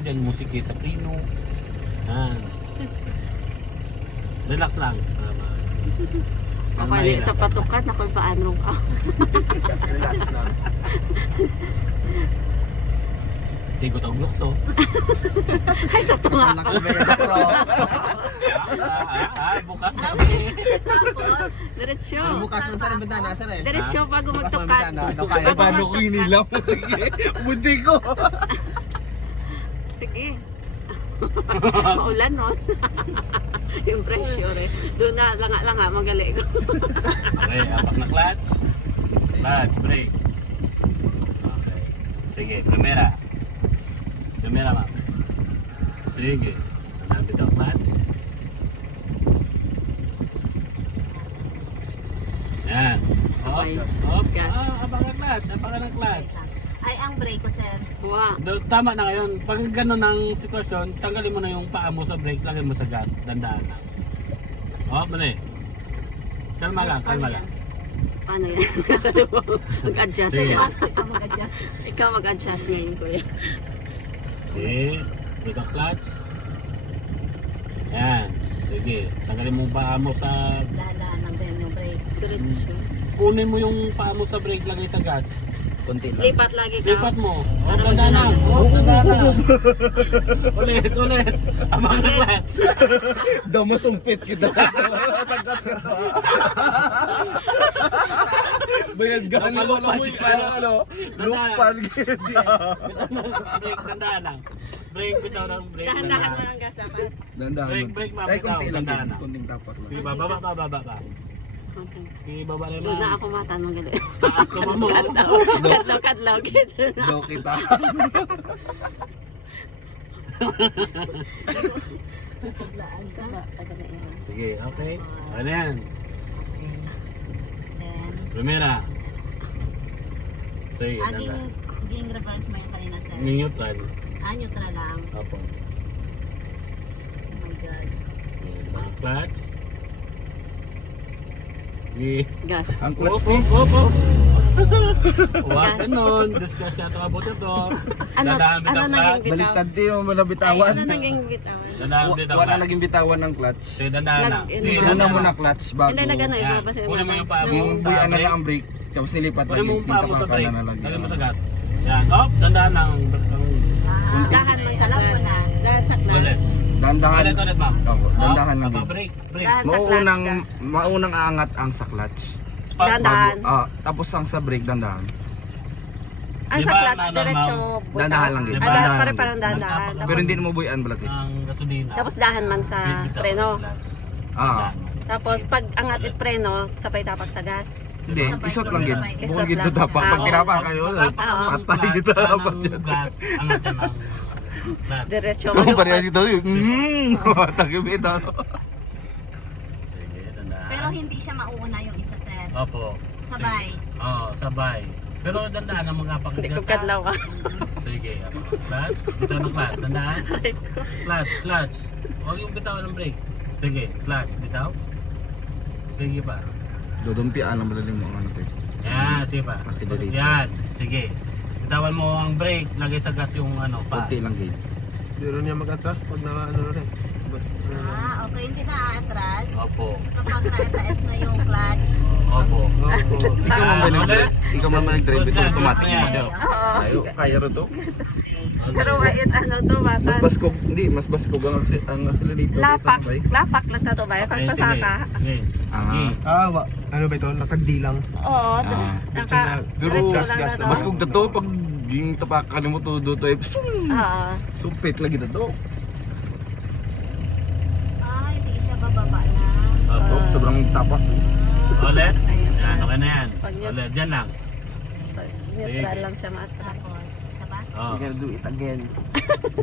dyan musiki sa prino. Yan. Relax lang. Ako hindi sa patukan, ako'y paanong ka. Relax na. Hindi ko tawag lukso. Ay, sa tunga ako. Bukas na eh. Tapos, Diretso. Bukas na sa bintana, sir eh. Diretso bago Bukas ng magtukat. bintana. Ano kaya? Paano ko hinilaw? Sige. Buti ko. Sige. Maulan nun. Yung pressure eh. Doon na langa-langa, magaling ko. Okay, apak na clutch. Clutch, brake. Okay. Sige, camera. Camera, ma'am. Sige. Hanapit ang clutch. Yan. Okay. Gas. Apak na clutch. Apak na clutch. ay ang brake ko, sir. Wow. Tama na ngayon. Pag gano'n ang sitwasyon, tanggalin mo na yung paa mo sa brake, lagyan mo sa gas. Dandaan lang. Oh, mali. Kalma lang, kalma lang. Paano yan? Kasi mo mag-adjust Sige. siya. Ikaw mag-adjust. Ikaw mag-adjust ngayon, kuya. Okay. Dito clutch. Yan. Sige. Tanggalin mo yung paa mo sa... Dahan-dahan lang din yung brake. Diretso. Kunin mo yung paa mo sa brake, lagay sa gas. Kunti lang. Lipat lagi ka. Lipat mo. Oh, Para tanda na. magdala. Oh, tanda na. Ulit, ulit. Abang na clutch. Damasumpit kita. Bayad gani mo lang mo yung ano, lupan kita. Brake, tandaan lang. Brake, bitaw ng brake. Dahan-dahan mo lang gas dapat. Dandahan. Break, ma'am. Ay, kunti lang. Dandahan na. Kunting tapat lang. Sige, baba pa, baba pa. Okay. Sige, baba na Doon na lang. ako matan magaling. Taas ko mo. Kadlaw. Gito na. Daw kita. Saba, taga na yan. Sige, okay. Ano yan? Then, Primera. Sige, aging, tanda. aging reverse mo yung kanina, sir. Yung neutral. Neutral lang. Opo. Oh my God. Sige, bang clutch. Sige. Gas. Ang clutch Op, ni. op, op, op. Huwag Gas. ganun. Discuss siya ito about ito. Ano, Dadahan ano bitang naging clutch. bitaw? Baliktad di mo Ay, malabitawan. ano naging bitawan? Dadahan bitang Wala clutch. naging bitawan ng clutch. Sige, dandahan lang. Nag- Sige, ano Una dandahan mo na lang. clutch bago. Hindi, nag-ano, Yan. iba pa sa Kunin mo yung paa mo. Yung Sa buyan na brake. lang ang brake. Tapos nilipat Kunin lang mo yung yung paa mo sa kapangkanan brake. na lang. Lagyan mo sa gas. Yan. Op, dandahan lang. Dahan man sa Alam ko clutch. na. Dahan sa Ulit. clutch. Dandahan. Ulit, ma'am. Opo, dandahan lang Apa, din. break, break. Dahan sa clutch. Maunang aangat ang sa clutch. Dandahan. Tapos ang sa brake dandahan. Ang sa Diba, clutch, normal? diretso. Dandahan lang din. Ah, Dandahan lang pare-parang din. dandahan. Pero Pero Tapos, hindi mo buyan balat eh. Ang gasolina. tapos dahan man sa Bitaw, preno. clutch. Ah. Tapos pag angat at preno, sabay tapak sa gas. Hindi, Sabay isot ko, lang gid. sabay. Bukod Isot gito lang. dapat pag Ah, tinapan kayo, patay kita dapat Ang yan. gas, angat yan ang clutch. Diretso. Kung pareha dito, tagabit ako. Sige, tandaan. Pero hindi siya mauuna yung isa, sir. Opo. Sabay. Sige. Oo, sabay. Pero dandaan ang mga Hindi ko pakagasa. kadlaw ka. Sige, ako. Clutch. Bitaw ng clutch. Tandaan. Clutch, clutch. Huwag yung bitaw ng brake. Sige, clutch. Bitaw. Sige pa. Dudumpian lang malalim mo ang ano ko. Yan, sige pa. Accelerate. Yan, sige. Bitawan mo ang brake. Lagay sa gas yung ano pa. Kunti lang gid. Meron niya mag-atras pag na ano na rin. Okay, hindi na aatras. Opo. Kapag naitaas na yung clutch. Opo. Ikaw man ba nag-drive? Ikaw man nag-drive ito automatic Yan. mo daw. Oo. Ayo, kaya ro to. Pero wait, ano to, Mas matan. baskog, hindi, mas baskog ang accelerator Lapak. dito, bay. Lapak lang na to ba? Pag Okay, pasaka. Sige. Ah. Sige. Ano ba ito? Nakagdilang. Oo. Naka. Pero Diretso lang gas na na to. baskog na to pag ging tapakan mo to do to. Oo. Sumpit lagi na to. Hindi siya bababa na. Opo. Sobrang tapak. Ulit. Ayan. Yan, okay na yan. Pag yun- Ulit, dyan lang. Tapos, Neutral lang siya mata. isa pa? Oh. We're gonna do it again.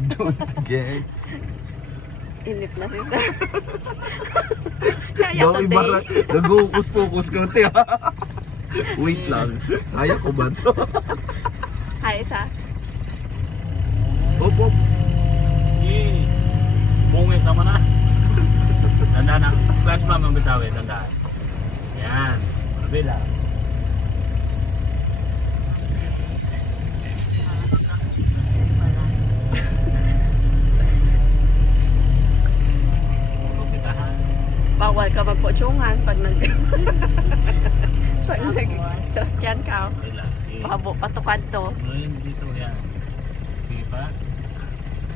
Do it again. Inip na si sir. Kaya Daw iba today. lang. Nag-focus ka te ha. Wait lang. Kaya ko ba to? Hi, isa. Hop hop. Sige. Bungit naman na. Tandaan ang clutch pa mang bitawin. Tandaan. Yan. Mabila. matsungan pag nag... pag Tapos? nag-sakyan ka. Okay lang. Pahabo, patukad to. Ngayon dito yan. Sige pa.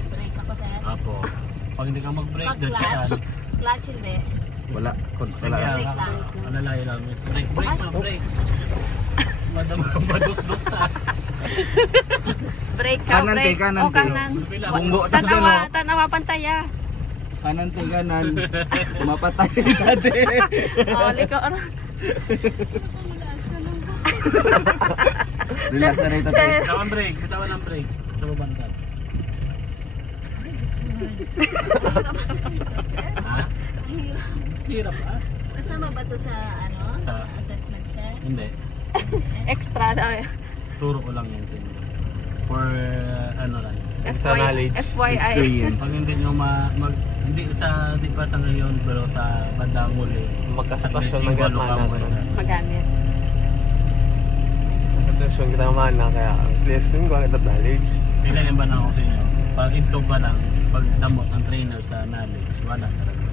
Break ako, sir. Apo. Pag hindi ka mag-break, Pag dyan ka yan. clutch. Clutch hindi. Wala. Sige, Wala. Break lang. Alalayo lang. Break, break As- na, break. Madam, madus-dus na. Break ka, Kanan, break. te, kanan, O, te. kanan. Bunggo. Tanawa, tanawa pantaya. Kanan to kanan. Mapatay dati. O, liko. Relax na rin tatay. Bitawan break, bitawan ang break. Sa babantag. Ha? Ang hirap. Hirap ah. Kasama ba to sa, ano, sa Sa- assessment, sir? Hindi. Extra daw. Turo ko lang yan sa inyo. For ano lang. Extra knowledge. FYI. Experience. Pag hindi nyo hindi di pa sa ngayon, pero sa bandang muli. Magkasitwasyon, at least magkasama igualo ka na. muna. Magamit. Sa sitwasyon kita mana kaya ang place yung bakit at knowledge. Kailan ba na ako sa inyo? Pag ito pa lang, pag damot ang trainer sa knowledge, wala talaga.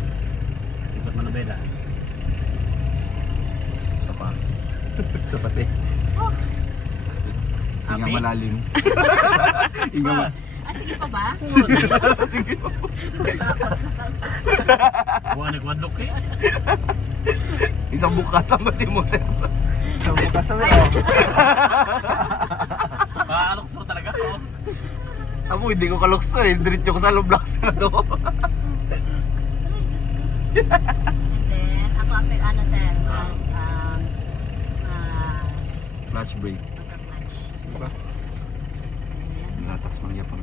Ikot mo na bela. Ito pa. Sa pati. Hinga Happy? malalim. Hinga ma... Ah, sige pa ba? Sige po. Buwan ni Kwadlok eh. Isang bukas ang mati mo, sir. Isang bukas na meron. Alokso talaga ako. Amo, hindi ko kalukso eh. Diretso ko sa lublox na to. Ay, Diyos ko. And then, ako ang ano, sir, Flash break. magka-clutch. Diba? Ayan. Nataks mangyapang.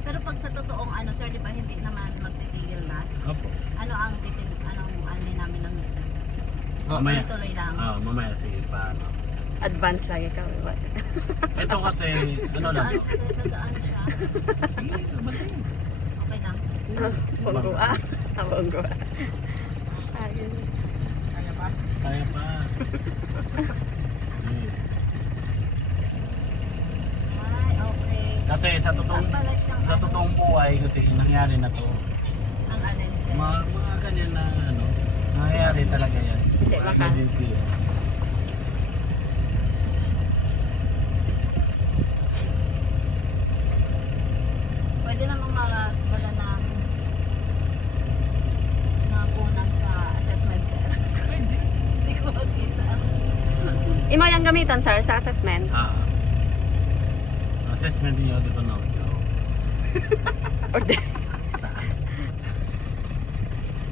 Pero pag sa totoong ano, sir, di ba hindi naman magtitigil na? Opo. Ano ang anong ano namin ng sir? Mamaya. Tuloy lang. Mamaya sige paano. Advance lagi ka. Ito kasi, ano lang. Dadaan siya, dadaan siya. Sige, bantayin. Okay lang. Bonggo ah. Bonggo ah. Ayun. Kaya ba? Kaya pa. Ay, okay. Kasi Isa pala siyang sa totoong buhay kasi nangyari na to. ang alin, sir. Mga ganyan na ano, nangyayari talaga yan. Hindi, Mga baka. emergency yan. Pwede namang wala ng punan sa assessment, sir. Pwede. Hindi ko makita. Imo yung gamitan, sir, sa assessment. Assessment niyo dito na audio. Or Taas.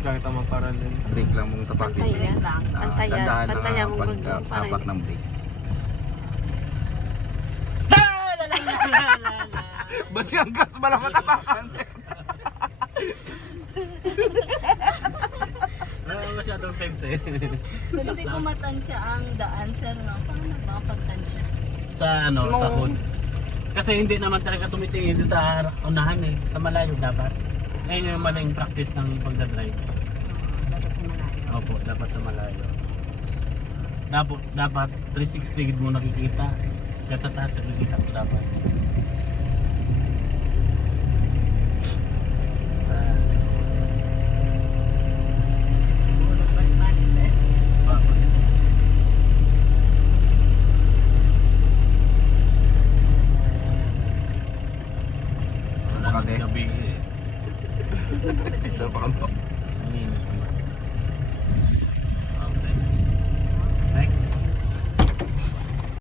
Kaya tama para din. Break lang mong tapakin. Pantayan. lang. Pantayan. Tandaan Pantayan na mong gundo. pag-hapak ng break. Basi ang gas pala matapakan, sir. Wala masyadong tense eh. Hindi ko matansya ang daan, sir, no? Paano makapagtansya? Sa ano, sa hood. Kasi hindi naman talaga tumitingin sa unahan eh. Sa malayo dapat. Ngayon yung maling practice ng pagdadrive. Dapat sa malayo. Opo, dapat sa malayo. Dapat 360 mo nakikita. Kahit sa taas nakikita mo dapat. Bulog balik-balik, sir. Wala nang Makati. gabi eh. Isa pa kamo. Sa init naman.